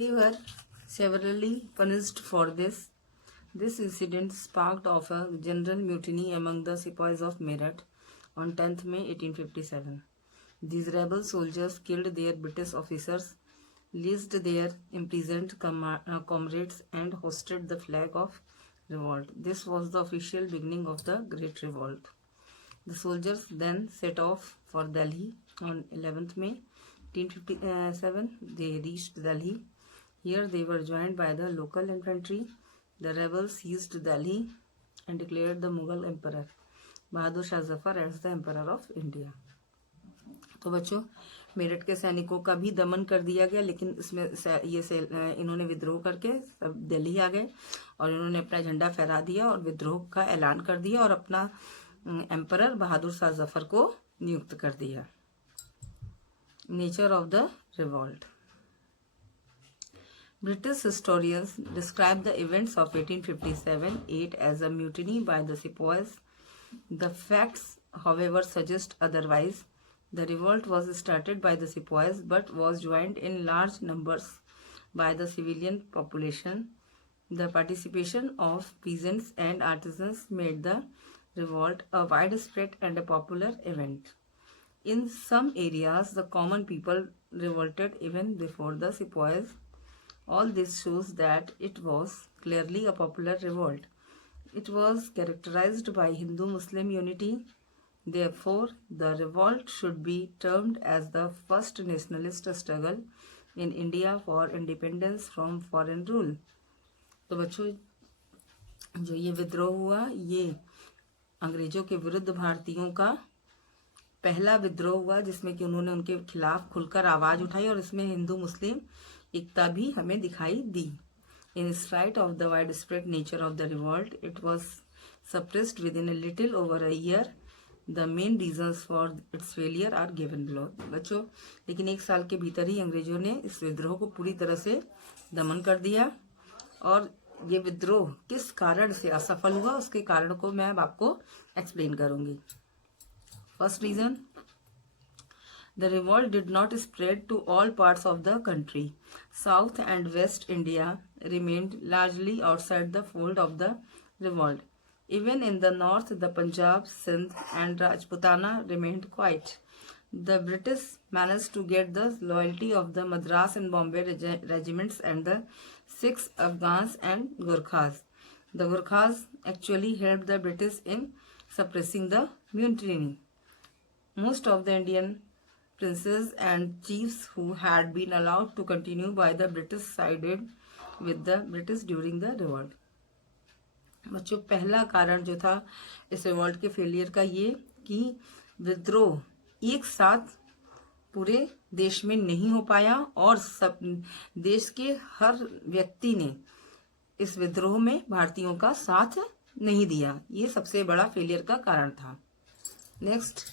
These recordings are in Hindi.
They were severely punished for this. This incident sparked off a general mutiny among the sepoys of Meerut on 10th May 1857. These rebel soldiers killed their British officers, released their imprisoned comrades, and hoisted the flag of revolt. This was the official beginning of the Great Revolt. The soldiers then set off for Delhi on 11th May 1857. They reached Delhi. Here they were joined by the local infantry. The rebels seized Delhi and declared the Mughal Emperor Bahadur Shah Zafar as the emperor of India. तो बच्चों, मेरठ के सैनिकों का भी दमन कर दिया गया, लेकिन इसमें इन्होंने विद्रोह करके सब दिल्ली आ गए और इन्होंने अपना झंडा फहरा दिया और विद्रोह का ऐलान कर दिया और अपना एम्परर बहादुर शाह जफर को नियुक्त कर दिया। Nature of the revolt. British historians describe the events of 1857-8 as a mutiny by the sepoys. The facts, however, suggest otherwise. The revolt was started by the sepoys but was joined in large numbers by the civilian population. The participation of peasants and artisans made the revolt a widespread and a popular event. In some areas, the common people revolted even before the sepoys. All this shows that it was clearly a popular revolt. It was characterized by Hindu-Muslim unity. Therefore, the revolt should be termed as the first nationalist struggle in India for independence from foreign rule. तो बच्चों, जो ये विद्रोह हुआ, ये अंग्रेजों के विरुद्ध भारतीयों का पहला विद्रोह हुआ जिसमें कि उन्होंने उनके खिलाफ खुलकर आवाज उठाई और इसमें हिंदू मुस्लिम एकता भी हमें दिखाई दी। In spite of the widespread nature of the revolt, it was suppressed within a little over a year. The main reasons for its failure are given below. बच्चों, लेकिन एक साल के भीतर ही अंग्रेजों ने इस विद्रोह को पूरी तरह से दमन कर दिया और ये विद्रोह किस कारण से असफल हुआ उसके कारण को मैं अब आपको एक्सप्लेन करूंगी। First reason, the revolt did not spread to all parts of the country. South and West India remained largely outside the fold of the revolt. Even in the north, the Punjab, Sindh and Rajputana remained quiet. The British managed to get the loyalty of the Madras and Bombay regiments and the Sikhs, Afghans and Gurkhas. The Gurkhas actually helped the British in suppressing the mutiny. Most of the Indian princes and chiefs who had been allowed to continue by the British sided with the British during the revolt. बच्चों, पहला कारण जो था इस रिवॉल्ट के फेलियर का ये कि विद्रोह एक साथ पूरे देश में नहीं हो पाया और सब देश के हर व्यक्ति ने इस विद्रोह में भारतीयों का साथ नहीं दिया। ये सबसे बड़ा फेलियर का कारण था। Next,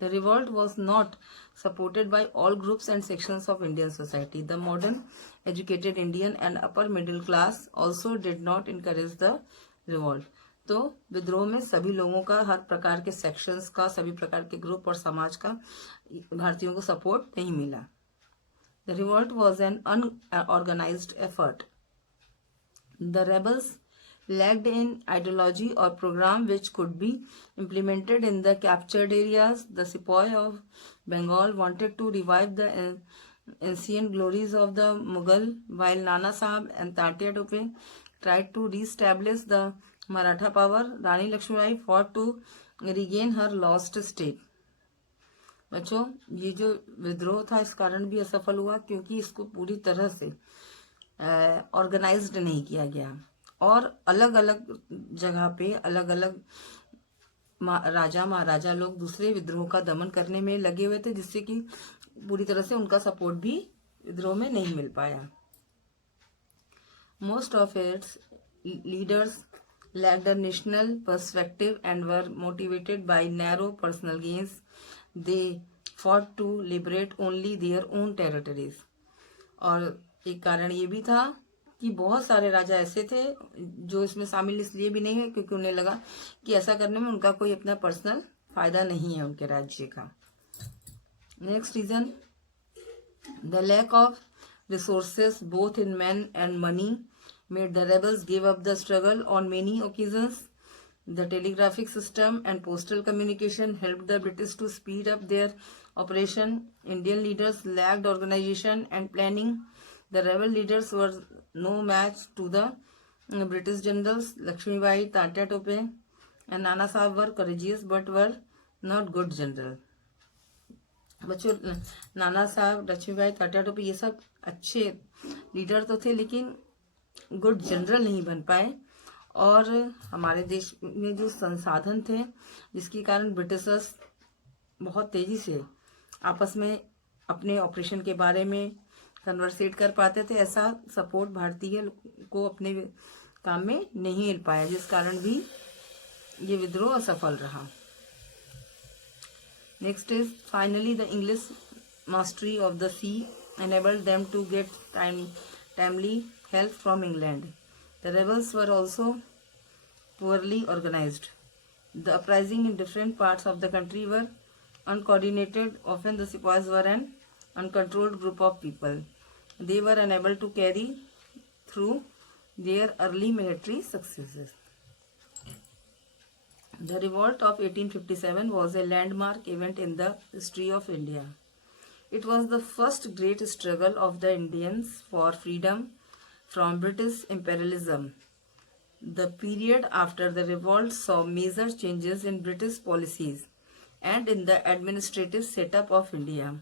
the revolt was not supported by all groups and sections of Indian society. The modern educated Indian and upper middle class also did not encourage the revolt. तो विद्रोह में सभी लोगों का, हर प्रकार के सेक्शंस का, सभी प्रकार के ग्रुप और समाज का भारतीयों को सपोर्ट नहीं मिला। The revolt was an unorganized effort. The rebels lacked in ideology or program which could be implemented in the captured areas. The sepoy of Bengal wanted to revive the ancient glories of the Mughal, while Nana Sahib and Tatya Tope tried to re-establish the Maratha power. Rani Lakshmibai fought to regain her lost state. बच्चों, ये जो विद्रोह था इस कारण भी असफल हुआ क्योंकि इसको पूरी तरह से ऑर्गेनाइज्ड नहीं किया गया और अलग अलग जगह पे अलग अलग राजा महाराजा लोग दूसरे विद्रोह का दमन करने में लगे हुए थे, जिससे कि पूरी तरह से उनका सपोर्ट भी विद्रोह में नहीं मिल पाया। Most of its leaders lacked a national perspective and were motivated by narrow personal gains. They fought to liberate only their own territories. और एक कारण ये भी था कि बहुत सारे राजा ऐसे थे जो इसमें शामिल इसलिए भी नहीं है क्योंकि उन्हें लगा कि ऐसा करने में उनका कोई अपना पर्सनल फायदा नहीं है उनके राज्य का। Next reason, the lack of resources both in men and money made the rebels give up the struggle on many occasions. The telegraphic system and postal communication helped the British to speed up their operation. Indian leaders lacked organization and planning. The rebel leaders were no match to the British generals. Lakshmibai, Tatya Tope and Nana Sahib were courageous but were not good general. बच्चों, नाना साहब, लक्ष्मीबाई, टाटा टोपे ये सब अच्छे लीडर तो थे लेकिन गुड जनरल नहीं बन पाए। और हमारे देश में जो संसाधन थे जिसके कारण ब्रिटिशर्स बहुत तेजी से आपस में अपने ऑपरेशन के बारे में कन्वर्सेट कर पाते थे, ऐसा सपोर्ट भारतीय को अपने काम में नहीं मिल पाया, जिस कारण भी ये विद्रोह असफल रहा। Next is finally the English mastery of the sea enabled them to get timely help from England. The rebels were also poorly organized. The uprising in different parts of the country were uncoordinated. Often the sepoys were an uncontrolled group of people. They were unable to carry through their early military successes. The revolt of 1857 was a landmark event in the history of India. It was the first great struggle of the Indians for freedom from British imperialism. The period after the revolt saw major changes in British policies and in the administrative setup of India.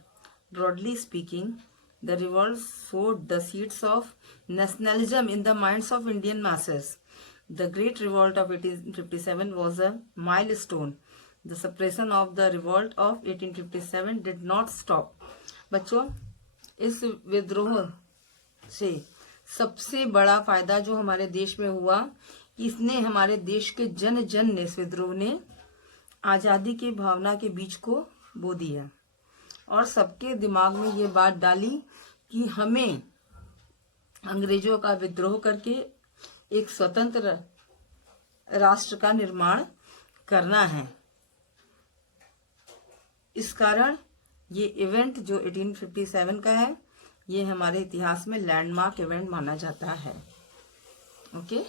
Broadly speaking, the revolt sowed the seeds of nationalism in the minds of Indian masses. The Great Revolt of 1857 was a milestone. The suppression of the revolt of 1857 did not stop. बच्चों, इस विद्रोह से सबसे बड़ा फायदा जो हमारे देश में हुआ, इसने हमारे देश के जन जन ने, इस विद्रोह ने आज़ादी की भावना के बीज को बो दिया और सबके दिमाग में ये बात डाली कि हमें अंग्रेजों का विद्रोह करके एक स्वतंत्र राष्ट्र का निर्माण करना है। इस कारण ये इवेंट जो 1857 का है, ये हमारे इतिहास में लैंडमार्क इवेंट माना जाता है। ओके।